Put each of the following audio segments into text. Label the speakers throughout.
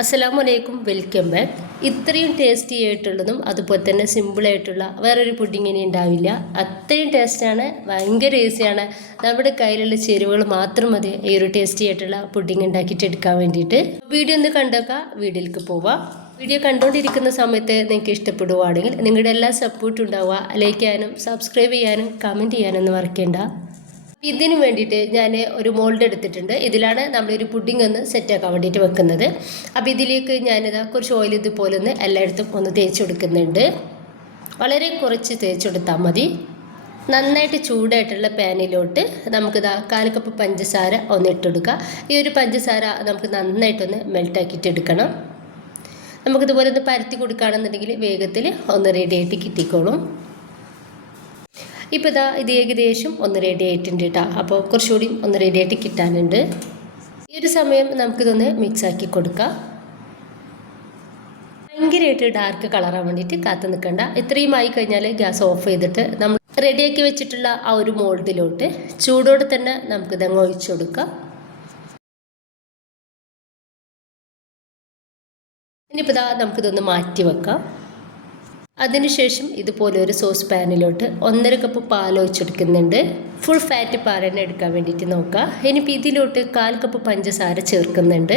Speaker 1: അസ്സലാമു അലൈക്കും welcome back. ഇത്രയും ടേസ്റ്റി ആയിട്ടുള്ളതും അതുപോലെ തന്നെ സിമ്പിളായിട്ടുള്ള വേറൊരു പുഡിങ് ഇനി ഉണ്ടാവില്ല. അത്രയും ടേസ്റ്റാണ് ഭയങ്കര ഈസിയാണ് നമ്മുടെ കയ്യിലുള്ള ചേരുവകൾ മാത്രം മതി ഈ ഒരു ടേസ്റ്റി ആയിട്ടുള്ള പുഡിങ് ഉണ്ടാക്കിയിട്ട് എടുക്കാൻ വേണ്ടിയിട്ട്. വീഡിയോ ഒന്ന് കണ്ടേക്കാം വീഡിയോയിലേക്ക് പോവാം. വീഡിയോ കണ്ടുകൊണ്ടിരിക്കുന്ന സമയത്ത് നിങ്ങൾക്ക് ഇഷ്ടപ്പെടുവാണെങ്കിൽ നിങ്ങളുടെ എല്ലാ സപ്പോർട്ടും ഉണ്ടാവുക. ലൈക്ക് ചെയ്യാനും സബ്സ്ക്രൈബ് ചെയ്യാനും കമന്റ് ചെയ്യാനൊന്നും മറക്കേണ്ട. ഇതിന് വേണ്ടിയിട്ട് ഞാൻ ഒരു മോൾഡ് എടുത്തിട്ടുണ്ട്. ഇതിലാണ് നമ്മളൊരു പുഡിംഗ് ഒന്ന് സെറ്റാക്കാൻ വേണ്ടിയിട്ട് വെക്കുന്നത്. അപ്പോൾ ഇതിലേക്ക് ഞാനിതാ കുറച്ച് ഓയിൽ ഇതുപോലെ ഒന്ന് എല്ലായിടത്തും ഒന്ന് തേച്ച് കൊടുക്കുന്നുണ്ട് വളരെ കുറച്ച് തേച്ചെടുത്താൽ മതി. നന്നായിട്ട് ചൂടായിട്ടുള്ള പാനിലോട്ട് നമുക്കിതാ കാൽ കപ്പ് പഞ്ചസാര ഒന്ന് ഇട്ടെടുക്കുക ഈ ഒരു പഞ്ചസാര നമുക്ക് നന്നായിട്ടൊന്ന് മെൽട്ടാക്കിയിട്ട് എടുക്കണം. നമുക്കിതുപോലെ ഒന്ന് പരത്തി കൊടുക്കുകയാണെന്നുണ്ടെങ്കിൽ വേഗത്തിൽ ഒന്ന് റെഡിയായിട്ട് കിട്ടിക്കോളും. ഇപ്പോൾ ഇതാ ഇത് ഏകദേശം ഒന്ന് റെഡി ആയിട്ടുണ്ട് കേട്ടോ അപ്പോൾ കുറച്ചുകൂടി ഒന്ന് റെഡി ആയിട്ട് കിട്ടാനുണ്ട്. ഈ ഒരു സമയം നമുക്കിതൊന്ന് മിക്സ് ആക്കി കൊടുക്കാം. ഭയങ്കരമായിട്ട് ഡാർക്ക് കളറാൻ വേണ്ടിയിട്ട് കാത്തു നിൽക്കണ്ട. ഇത്രയും ആയി കഴിഞ്ഞാൽ ഗ്യാസ് ഓഫ് ചെയ്തിട്ട് നമ്മൾ റെഡിയാക്കി വെച്ചിട്ടുള്ള ആ ഒരു മോൾഡിലോട്ട് ചൂടോടെ തന്നെ നമുക്കിതങ്ങ് ഒഴിച്ചു കൊടുക്കാം. ഇനിയിപ്പോൾ ഇതാ നമുക്കിതൊന്ന് മാറ്റി വെക്കാം. അതിനുശേഷം ഇതുപോലെ ഒരു സോസ് പാനിലോട്ട് ഒന്നര കപ്പ് പാൽ ഒഴിച്ചെടുക്കുന്നുണ്ട്. ഫുൾ ഫാറ്റ് പാൽ തന്നെ എടുക്കാൻ വേണ്ടിയിട്ട് നോക്കുക. ഇനിയിപ്പോൾ ഇതിലോട്ട് കാൽ കപ്പ് പഞ്ചസാര ചേർക്കുന്നുണ്ട്.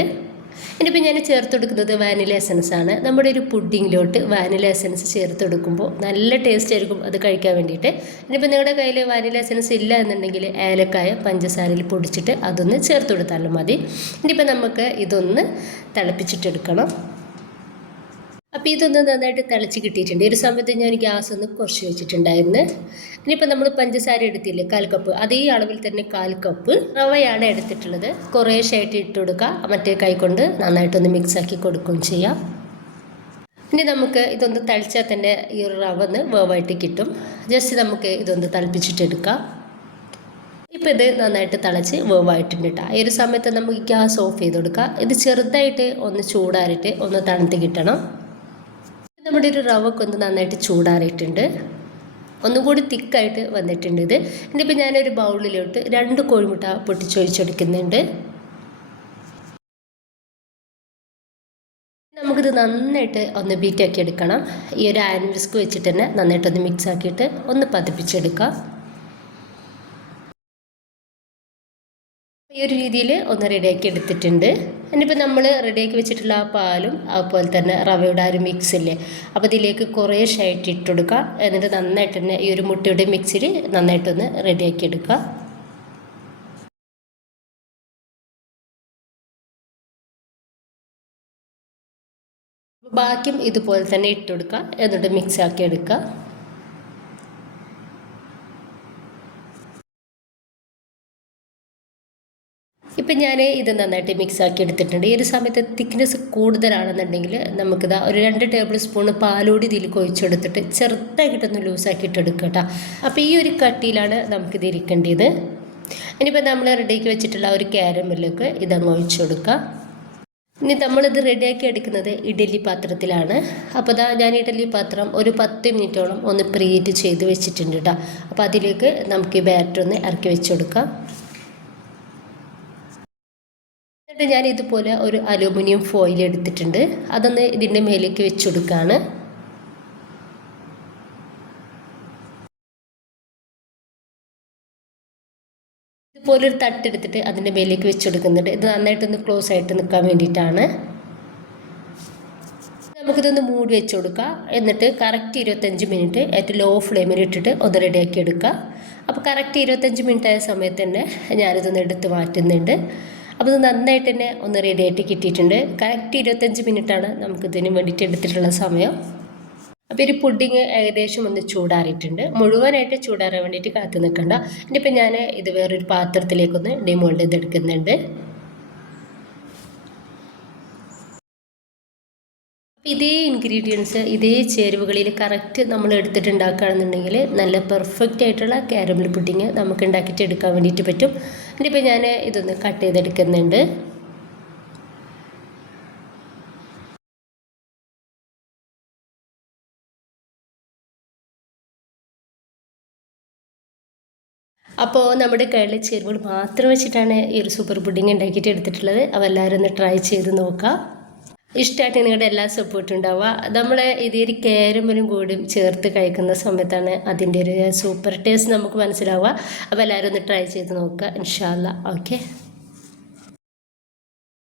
Speaker 1: ഇനിയിപ്പോൾ ഞാൻ ചേർത്ത് കൊടുക്കുന്നത് വാനില എസൻസ് ആണ്. നമ്മുടെ ഒരു പുഡിങ്ങിലോട്ട് വാനില എസൻസ് ചേർത്ത് കൊടുക്കുമ്പോൾ നല്ല ടേസ്റ്റ് ആയിരിക്കും അത് കഴിക്കാൻ വേണ്ടിയിട്ട്. ഇനിയിപ്പോൾ നിങ്ങളുടെ കയ്യിൽ വാനില എസൻസ് ഇല്ല എന്നുണ്ടെങ്കിൽ ഏലക്കായ പഞ്ചസാരയിൽ പൊടിച്ചിട്ട് അതൊന്ന് ചേർത്ത് കൊടുത്താലും മതി. ഇനിയിപ്പോൾ നമുക്ക് ഇതൊന്ന് തിളപ്പിച്ചിട്ടെടുക്കണം. അപ്പോൾ ഇതൊന്ന് നന്നായിട്ട് തിളച്ച് കിട്ടിയിട്ടുണ്ട്. ഒരു സമയത്ത് ഞാൻ ഗ്യാസ് ഒന്ന് കുറച്ച് വെച്ചിട്ടുണ്ടായിരുന്നു. ഇനിയിപ്പോൾ നമ്മൾ പഞ്ചസാര എടുത്തില്ലേ കാൽ കപ്പ്? അതേ അളവിൽ തന്നെ കാൽ കപ്പ് റവയാണ് എടുത്തിട്ടുള്ളത്. കുറേശ്ശായിട്ട് ഇട്ട് കൊടുക്കുക മറ്റേ കൈ കൊണ്ട് നന്നായിട്ടൊന്ന് മിക്സാക്കി കൊടുക്കുകയും ചെയ്യാം. ഇനി നമുക്ക് ഇതൊന്ന് തളിച്ചാൽ തന്നെ ഈ റവ ഒന്ന് വേവായിട്ട് കിട്ടും. ജസ്റ്റ് നമുക്ക് ഇതൊന്ന് തിളപ്പിച്ചിട്ടെടുക്കാം ഇപ്പോൾ ഇത് നന്നായിട്ട് തിളച്ച് വേവായിട്ടുണ്ട് കേട്ടോ ഈ ഒരു സമയത്ത് നമുക്ക് ഗ്യാസ് ഓഫ് ചെയ്ത് കൊടുക്കുക ഇത് ചെറുതായിട്ട് ഒന്ന് ചൂടാറിയിട്ട് ഒന്ന് തണുത്ത് കിട്ടണം. നമ്മുടെ ഒരു റവൊക്കെ ഒന്ന് നന്നായിട്ട് ചൂടാറിയിട്ടുണ്ട്. ഒന്നും കൂടി തിക്കായിട്ട് വന്നിട്ടുണ്ട് ഇത്. ഇനിയിപ്പോൾ ഞാനൊരു ബൗളിലോട്ട് രണ്ട് കോഴിമുട്ട പൊട്ടിച്ചൊഴിച്ചെടുക്കുന്നുണ്ട്. നമുക്കിത് നന്നായിട്ട് ഒന്ന് ബീറ്റാക്കി എടുക്കണം. ഈ ഒരു വിസ്ക് വെച്ചിട്ട് തന്നെ നന്നായിട്ടൊന്ന് മിക്സ് ആക്കിയിട്ട് ഒന്ന് പതിപ്പിച്ചെടുക്കാം. ഈ ഒരു രീതിയിൽ ഒന്ന് റെഡിയാക്കി എടുത്തിട്ടുണ്ട്. ഇനിയിപ്പോൾ നമ്മൾ റെഡിയാക്കി വെച്ചിട്ടുള്ള ആ പാലും അതുപോലെ തന്നെ റവയുടെ ആ ഒരു മിക്സ് ഇല്ലേ അപ്പോൾ ഇതിലേക്ക് കുറേ ഷൈറ്റ് ഇട്ട് കൊടുക്കുക. എന്നിട്ട് നന്നായിട്ട് തന്നെ ഈ ഒരു മുട്ടയുടെ മിക്സിൽ നന്നായിട്ടൊന്ന് റെഡിയാക്കി എടുക്കുക. ബാക്കിയും ഇതുപോലെ തന്നെ ഇട്ട് കൊടുക്കുക. എന്നിട്ട് മിക്സ് ആക്കി എടുക്കുക. ഇപ്പം ഞാൻ ഇത് നന്നായിട്ട് മിക്സ് ആക്കി എടുത്തിട്ടുണ്ട്. ഈ ഒരു സമയത്ത് തിക്നെസ് കൂടുതലാണെന്നുണ്ടെങ്കിൽ നമുക്കിതാ ഒരു രണ്ട് ടേബിൾ സ്പൂൺ പാലോടി ഇതിൽ കൊഴിച്ചെടുത്തിട്ട് ചെറുതായിട്ടൊന്ന് ലൂസാക്കിയിട്ട് ഇട്ടെടുക്കുക കേട്ടോ അപ്പോൾ ഈ ഒരു കട്ടിയിലാണ് നമുക്കിത് ഇരിക്കേണ്ടത്. ഇനിയിപ്പോൾ നമ്മൾ റെഡിയാക്കി വെച്ചിട്ടുള്ള ഒരു ക്യാരമലിലേക്ക് ഇതങ്ങ് ഒഴിച്ചു കൊടുക്കുക ഇനി നമ്മളിത് റെഡിയാക്കി എടുക്കുന്നത് ഇഡലി പാത്രത്തിലാണ്. അപ്പോൾ ഇതാ ഞാൻ ഇഡലി പാത്രം ഒരു പത്ത് മിനിറ്റോളം ഒന്ന് പ്രീറ്റ് ചെയ്ത് വെച്ചിട്ടുണ്ട് കേട്ടോ അപ്പോൾ അതിലേക്ക് നമുക്ക് ഈ ബാറ്റർ ഒന്ന് ഇറക്കി വെച്ച് കൊടുക്കാം എന്നിട്ട് ഞാൻ ഇതുപോലെ ഒരു അലൂമിനിയം ഫോയിൽ എടുത്തിട്ടുണ്ട്. അതൊന്ന് ഇതിന്റെ മേലേക്ക് വെച്ച് കൊടുക്കുകയാണ് ഇതുപോലെ ഒരു തട്ടെടുത്തിട്ട് അതിന്റെ മേലേക്ക് വെച്ച് കൊടുക്കുന്നുണ്ട്. ഇത് നന്നായിട്ടൊന്ന് ക്ലോസ് ആയിട്ട് നിൽക്കാൻ വേണ്ടിയിട്ടാണ്. നമുക്കിതൊന്ന് മൂടി വെച്ച് കൊടുക്കുക എന്നിട്ട് കറക്റ്റ് ഇരുപത്തഞ്ച് മിനിറ്റ് ഏറ്റവും ലോ ഫ്ലെയിമിൽ ഇട്ടിട്ട് ഒന്ന് റെഡിയാക്കി എടുക്കുക അപ്പോൾ കറക്റ്റ് ഇരുപത്തഞ്ച് മിനിറ്റ് ആയ സമയത്ത് തന്നെ ഞാനിതൊന്ന് എടുത്ത് മാറ്റുന്നുണ്ട്. അപ്പോൾ ഇത് നന്നായിട്ട് തന്നെ ഒന്ന് റെഡി ആയിട്ട് കിട്ടിയിട്ടുണ്ട്. കറക്റ്റ് ഇരുപത്തഞ്ച് മിനിറ്റാണ് നമുക്കിതിന് വേണ്ടിയിട്ട് എടുത്തിട്ടുള്ള സമയം. അപ്പോൾ ഒരു പുഡിങ് ഏകദേശം ഒന്ന് ചൂടാറിയിട്ടുണ്ട്. മുഴുവനായിട്ട് ചൂടാറാൻ വേണ്ടിയിട്ട് കാത്തു നിൽക്കണ്ട. ഇനിയിപ്പോൾ ഞാൻ ഇത് വേറൊരു പാത്രത്തിലേക്കൊന്ന് ഡിമോൾഡ് ചെയ്തെടുക്കുന്നുണ്ട്. ഇതേ ഇൻഗ്രീഡിയൻസ് ഇതേ ചേരുവകളിൽ കറക്റ്റ് നമ്മൾ എടുത്തിട്ടുണ്ടാക്കുകയാണെന്നുണ്ടെങ്കിൽ നല്ല പെർഫെക്റ്റ് ആയിട്ടുള്ള കാരമൽ പുഡിങ് നമുക്ക് ഉണ്ടാക്കിയിട്ട് എടുക്കാൻ വേണ്ടിയിട്ട് പറ്റും. ഇനിയിപ്പോൾ ഞാൻ ഇതൊന്ന് കട്ട് ചെയ്തെടുക്കുന്നുണ്ട്. അപ്പോൾ നമ്മുടെ കയ്യിലെ ചേരുവകൾ മാത്രം വെച്ചിട്ടാണ് ഈ ഒരു സൂപ്പർ പുഡിങ് ഉണ്ടാക്കിയിട്ട് എടുത്തിട്ടുള്ളത്. അവ എല്ലാവരും ഒന്ന് ട്രൈ ചെയ്ത് നോക്കാം. ഇഷ്ടമായിട്ട് നിങ്ങളുടെ എല്ലാ സപ്പോർട്ടും ഉണ്ടാവുക. നമ്മൾ ഇതിൽ കേരമ്പലും കൂടി ചേർത്ത് കഴിക്കുന്ന സമയത്താണ് അതിന്റെ ഒരു സൂപ്പർ ടേസ്റ്റ് നമുക്ക് മനസ്സിലാവുക. അപ്പോൾ എല്ലാവരും ഒന്ന് ട്രൈ ചെയ്ത് നോക്കുക. ഇൻഷാല്ല ഓക്കെ